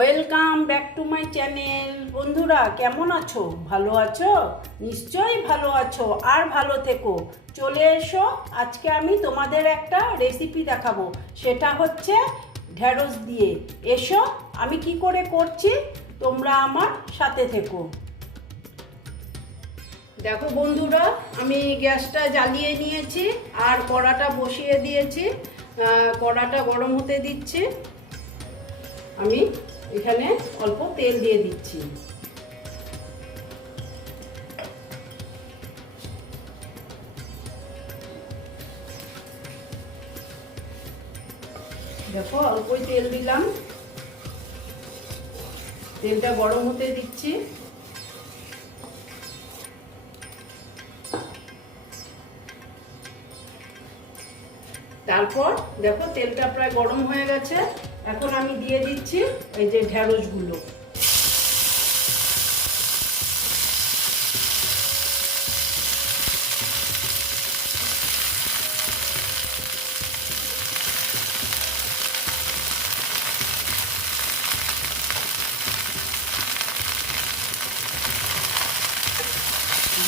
Welcome back to my channel বন্ধুরা, কেমন আছো? ভালো আছো? নিশ্চয়ই ভালো আছো আর ভালো থেকো। চলে এসো, আজকে আমি তোমাদের একটা রেসিপি দেখাবো। সেটা হচ্ছে ঢ্যাঁড়স দিয়ে। এসো, আমি কি করে করছি? তোমরা আমার সাথে থেকো। দেখো বন্ধুরা, আমি গ্যাসটা জ্বালিয়ে নিয়েছি আর কড়াটা বসিয়ে দিয়েছি। কড়াটা গরম হতে দিচ্ছি। আমি এখানে অল্প তেল দিয়ে দিচ্ছি। দেখো, অল্পই তেল দিলাম। তেলটা গরম হতে দিচ্ছি। তারপর দেখো, তেলটা প্রায় গরম হয়ে গেছে। এখন আমি দিয়ে দিচ্ছি এই যে ঢ্যাঁড়সগুলো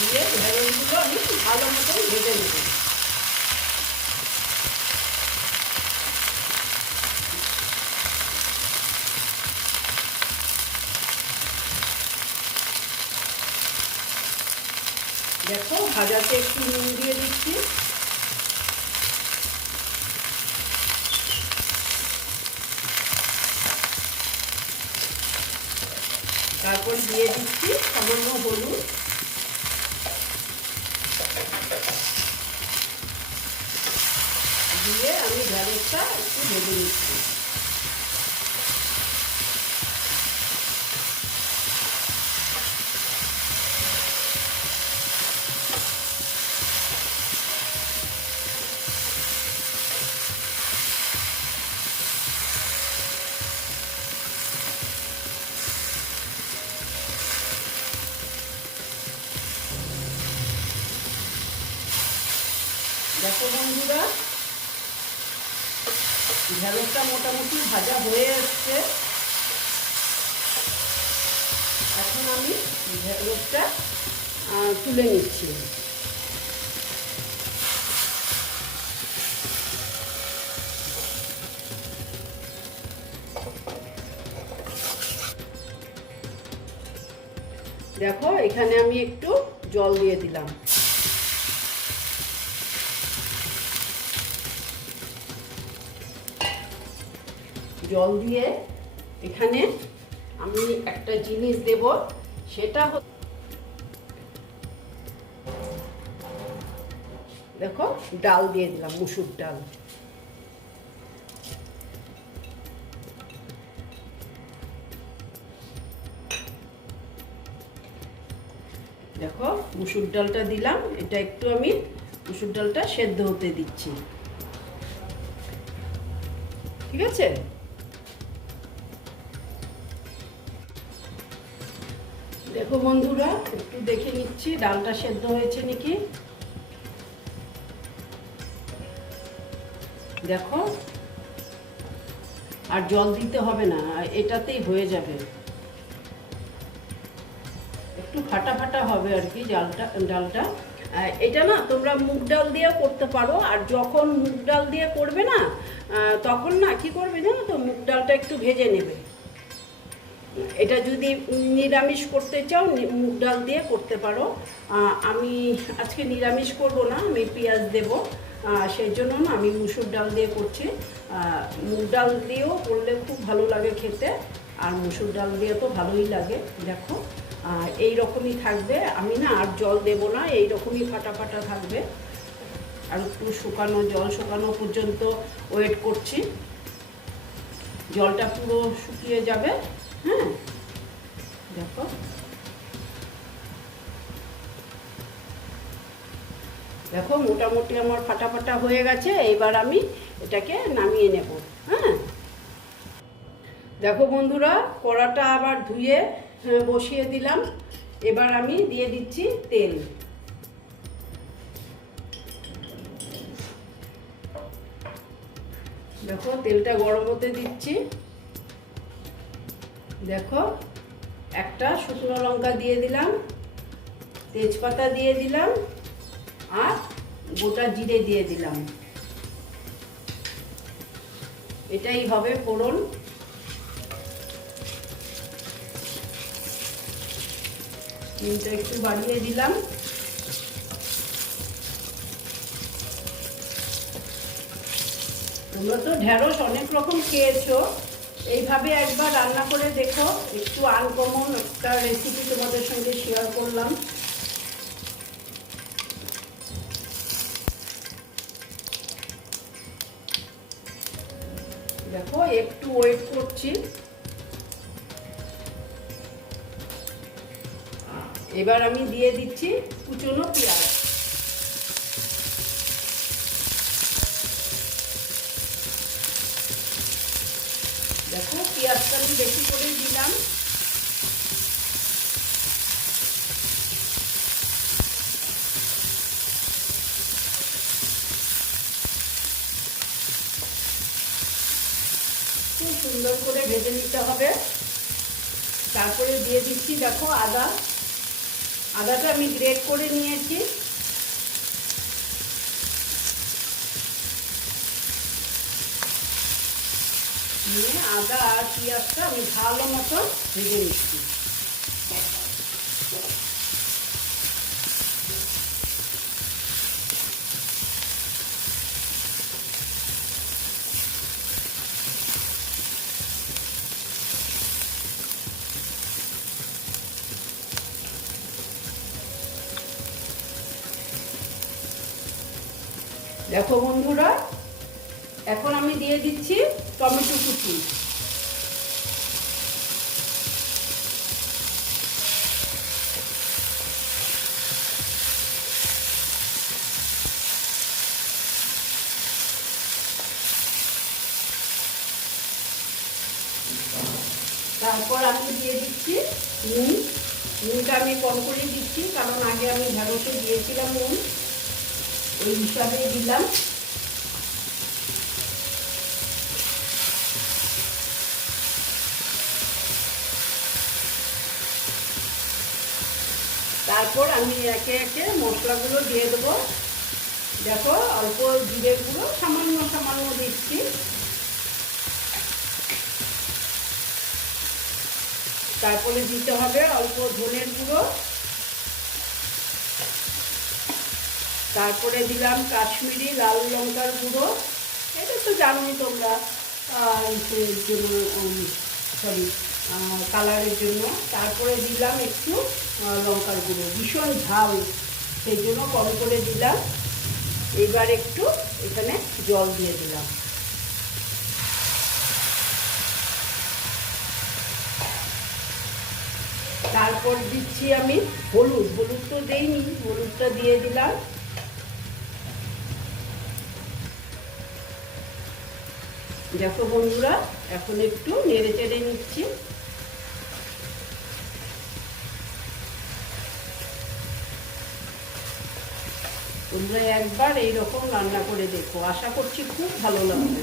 দিয়ে ঢ্যাঁড়সগুলো আমি ভালো মতন ভেজে নেব দেখো ভাজাতে একটু নুন দিয়ে দিচ্ছি। তারপর দিয়ে দিচ্ছি সামান্য হলুদ। দিয়ে আমি ঢ্যাঁড়সটা একটু ভেজে নিচ্ছি। দেখো বন্ধুরা, ঢেঁড়সটা মোটামুটি ভাজা হয়ে এসছে। এখন আমি ঢেঁড়সটা তুলে নিচ্ছি। দেখো, এখানে আমি একটু জল দিয়ে দিলাম। জল দিয়ে এখানে আমি একটা জিনিস দেব, সেটা দেখো, ডাল দিয়ে দিলাম, মুসুর ডাল। দেখো, মুসুর ডালটা দিলাম, এটা একটু আমি মুসুর ডালটা সেদ্ধ হতে দিচ্ছি। ঠিক আছে? দেখো বন্ধুরা, একটু দেখে নিচ্ছি, ডালটা সেদ্ধ হয়েছে নাকি? দেখো, আর জল দিতে হবে না এটাতেই হয়ে যাবে। একটু ফাটা ফাটা হবে আর কি জালটা, ডালটা। এটা না, তোমরা মুগ ডাল দিয়ে করতে পারো, আর যখন মুগ ডাল দিয়ে করবে না তখন না, কি করবে জানো তো, মুগ ডালটা একটু ভেজে নেবে। এটা যদি নিরামিষ করতে চাও মুগ ডাল দিয়ে করতে পারো। আমি আজকে নিরামিষ করব না, আমি পেঁয়াজ দেব। সেই জন্য না আমি মুসুর ডাল দিয়ে করছি। মুগ ডাল দিয়েও করলে খুব ভালো লাগে খেতে, আর মুসুর ডাল দিয়ে তো ভালোই লাগে, দেখো। এই রকমই থাকবে। আমি না আর জল দেব না, এই রকমই ফাটা ফাটা থাকবে। আর একটু শুকানো, জল শুকানো পর্যন্ত ওয়েট করছি। জলটা পুরো শুকিয়ে যাবে। হ্যাঁ দেখো। দেখো মোটামুটি আমার ফাটা ফাটা হয়ে গেছে এবার আমি এটাকে নামিয়ে নেব হ্যাঁ? দেখো বন্ধুরা কড়াটা আবার ধুয়ে হ্যাঁ, বসিয়ে দিলাম। এবার আমি দিয়ে দিচ্ছি তেল। দেখো তেলটা গরম হতে দিচ্ছি। দেখো, একটা শুকনো লঙ্কা দিয়ে দিলাম, তেজপাতা দিয়ে দিলাম, আর গোটা জিরে দিয়ে দিলাম। এটাই হবে ফোড়ন। চিনটা একটু বাড়িয়ে দিলাম। তোমরা তো ঢেঁড়স অনেক রকম খেয়েছো। এইভাবে একবার রান্না করে দেখো। একটু আনকমন একটা রেসিপি তোমাদের সঙ্গে শেয়ার করলাম। দেখো, একটু ওয়েট করছি। এবার আমি দিয়ে দিচ্ছি কুচনো পেঁয়াজ দেখো পেঁয়াজটা বেশি করে দিলাম। খুব সুন্দর করে ভেজে নিতে হবে। তারপরে দিয়ে দিচ্ছি, দেখো আদা। আদাটা আমি গ্রেট করে নিয়েছি। নিয়ে আদা আর পেঁয়াজটা আমি ভালো মতো ভেজে নিচ্ছি। দেখো বন্ধুরা এখন আমি দিয়ে দিচ্ছি টমেটো কুচি। তারপর আমি দিয়ে দিচ্ছি নুন। নুনটা আমি কম করে দিচ্ছি, কারণ আগে আমি ঢেঁড়সে দিয়েছিলাম নুন। ওই হিসাবে দিলাম। তারপর আমি একে একে মশলাগুলো দিয়ে দেবো। দেখো, অল্প জিরে গুঁড়ো, সামান্য সামান্য দিচ্ছি। তারপরে দিতে হবে অল্প ধনের গুঁড়ো। তারপরে দিলাম কাশ্মীরি লাল লঙ্কার গুঁড়ো। এটা তো জানোই তোমরা। সরি কালারের জন্য। তারপরে দিলাম একটু লঙ্কার গুঁড়ো, ভীষণ ঝাল। সেই জন্য কম করে দিলাম। এবার একটু এখানে জল দিয়ে দিলাম। তারপর দিচ্ছি আমি হলুদ। হলুদ তো দেইনি, হলুদটা দিয়ে দিলাম। দেখো বন্ধুরা, এখন একটু নেড়ে চেড়ে নিচ্ছি। তোমরা একবার এইরকম রান্না করে দেখো, আশা করছি খুব ভালো লাগবে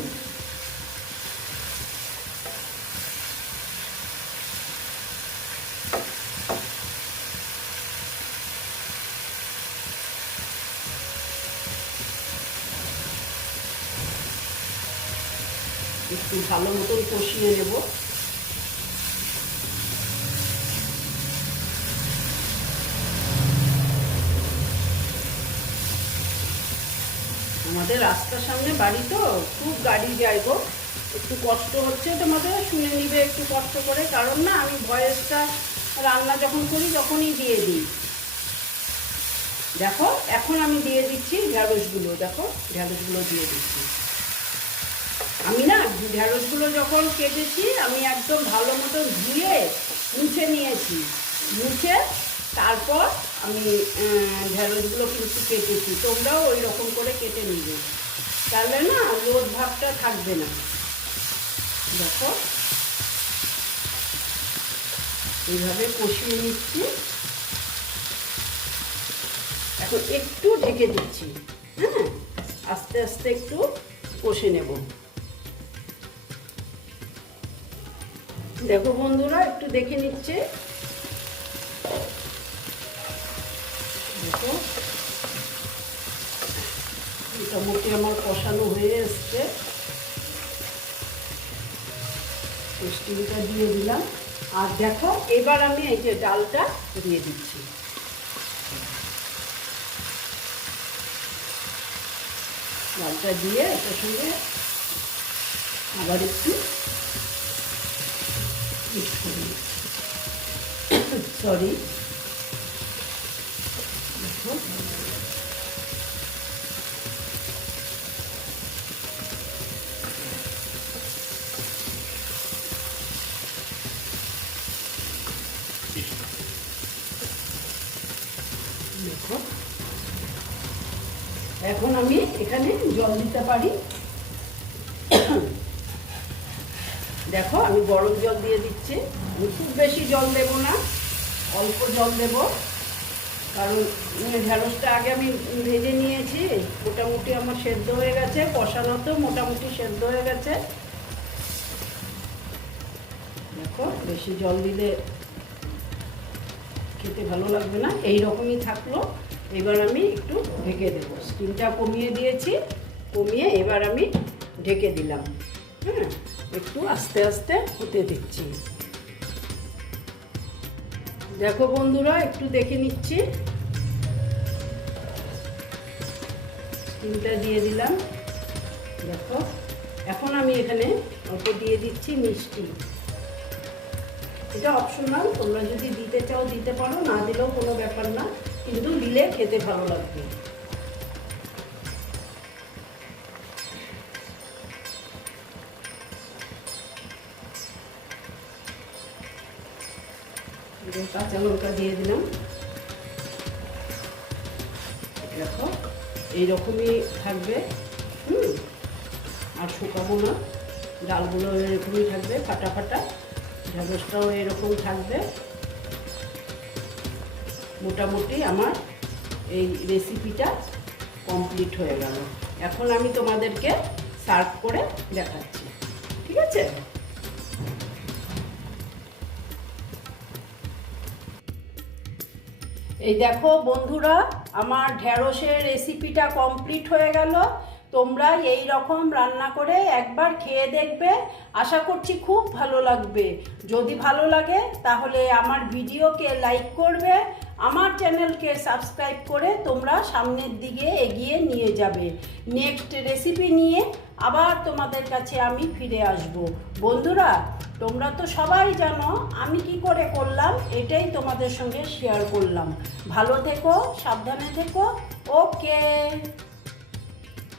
একটু ভালো মতন কষিয়ে নেব। আমাদের রাস্তার সামনে বাড়ি তো, খুব গাড়ি গো। একটু কষ্ট হচ্ছে তোমাদের শুনে নিবে একটু কষ্ট করে। কারণ না, আমি ভয়েসটা রান্না যখন করি, তখনই দিয়ে দিই। দেখো, এখন আমি দিয়ে দিচ্ছি ঢ্যাঁড়সগুলো, দেখো, ঢ্যাঁড়সগুলো দিয়ে দিচ্ছি। আমি না ঢ্যাঁড়সগুলো যখন কেটেছি, আমি একদম ভালো মতো ধুয়ে মুছে নিয়েছি। মুছে তারপর আমি ঢ্যাঁড়সগুলো কিন্তু কেটেছি। তোমরাও ওই রকম করে কেটে নিবে। তাহলে না লোদ ভাবটা থাকবে না। দেখো। এইভাবে কষিয়ে নিচ্ছি। এখন একটু ঢেকে দিচ্ছি। হ্যাঁ? আস্তে আস্তে একটু কষে নেব। দেখো বন্ধুরা, একটু দেখে নিচ্ছে। দেখো। মোটামুটি আমার কষানো হয়ে এসছে। দিয়ে দিলাম। আর দেখো, এবার আমি এই যে ডালটা দিয়ে দিচ্ছি। ডালটা দিয়ে এটার সঙ্গে আবার একটু সরি। এখন আমি এখানে জল দিতে পারি। দেখো আমি গরম জল দিয়ে দিচ্ছি। আমি খুব বেশি জল দেব না অল্প জল দেব। কারণ উম, ঢ্যাঁড়সটা আগে আমি ভেজে নিয়েছি মোটামুটি আমার সেদ্ধ হয়ে গেছে কষানোতেও মোটামুটি সেদ্ধ হয়ে গেছে। দেখো বেশি জল দিলে খেতে ভালো লাগবে না এই রকমই থাকল। এবার আমি একটু ঢেকে দেবো। স্টিমটা কমিয়ে দিয়েছি কমিয়ে এবার আমি ঢেকে দিলাম হ্যাঁ। একটু আস্তে আস্তে হতে দিচ্ছি। দেখো বন্ধুরা, একটু দেখে নিচ্ছি। স্টিমটা দিয়ে দিলাম। দেখো, এখন আমি এখানে অল্প দিয়ে দিচ্ছি মিষ্টি। এটা অপশনাল তোমরা যদি দিতে চাও দিতে পারো, না দিলেও কোনো ব্যাপার না, কিন্তু দিলে খেতে ভালো লাগবে। কাঁচা লঙ্কা দিয়ে দিলাম। দেখো, এইরকমই থাকবে, হুম, আর শুকাবো না। ডালগুলো এরকমই থাকবে, ফাটা ফাটা। ঢ্যাঁড়সটাও এরকম থাকবে। মোটামুটি আমার এই রেসিপিটা কমপ্লিট হয়ে গেল। এখন আমি তোমাদেরকে সার্ভ করে দেখাচ্ছি। ঠিক আছে? এই দেখো বন্ধুরা, আমার ঢ্যাঁড়সের রেসিপিটা কমপ্লিট হয়ে গেল। তোমরা এই রকম রান্না করে একবার খেয়ে দেখবে। আশা করছি খুব ভালো লাগবে। যদি ভালো লাগে, তাহলে আমার ভিডিওকে লাইক করবে। আমার চ্যানেলকে সাবস্ক্রাইব করে তোমরা সামনের দিকে এগিয়ে নিয়ে যাবে। নেক্সট রেসিপি নিয়ে আবার তোমাদের কাছে আমি ফিরে আসব। বন্ধুরা, তোমরা তো সবাই জানো আমি কি করে করলাম, এটাই তোমাদের সঙ্গে শেয়ার করলাম। ভালো থেকো, সাবধানে থেকো ওকে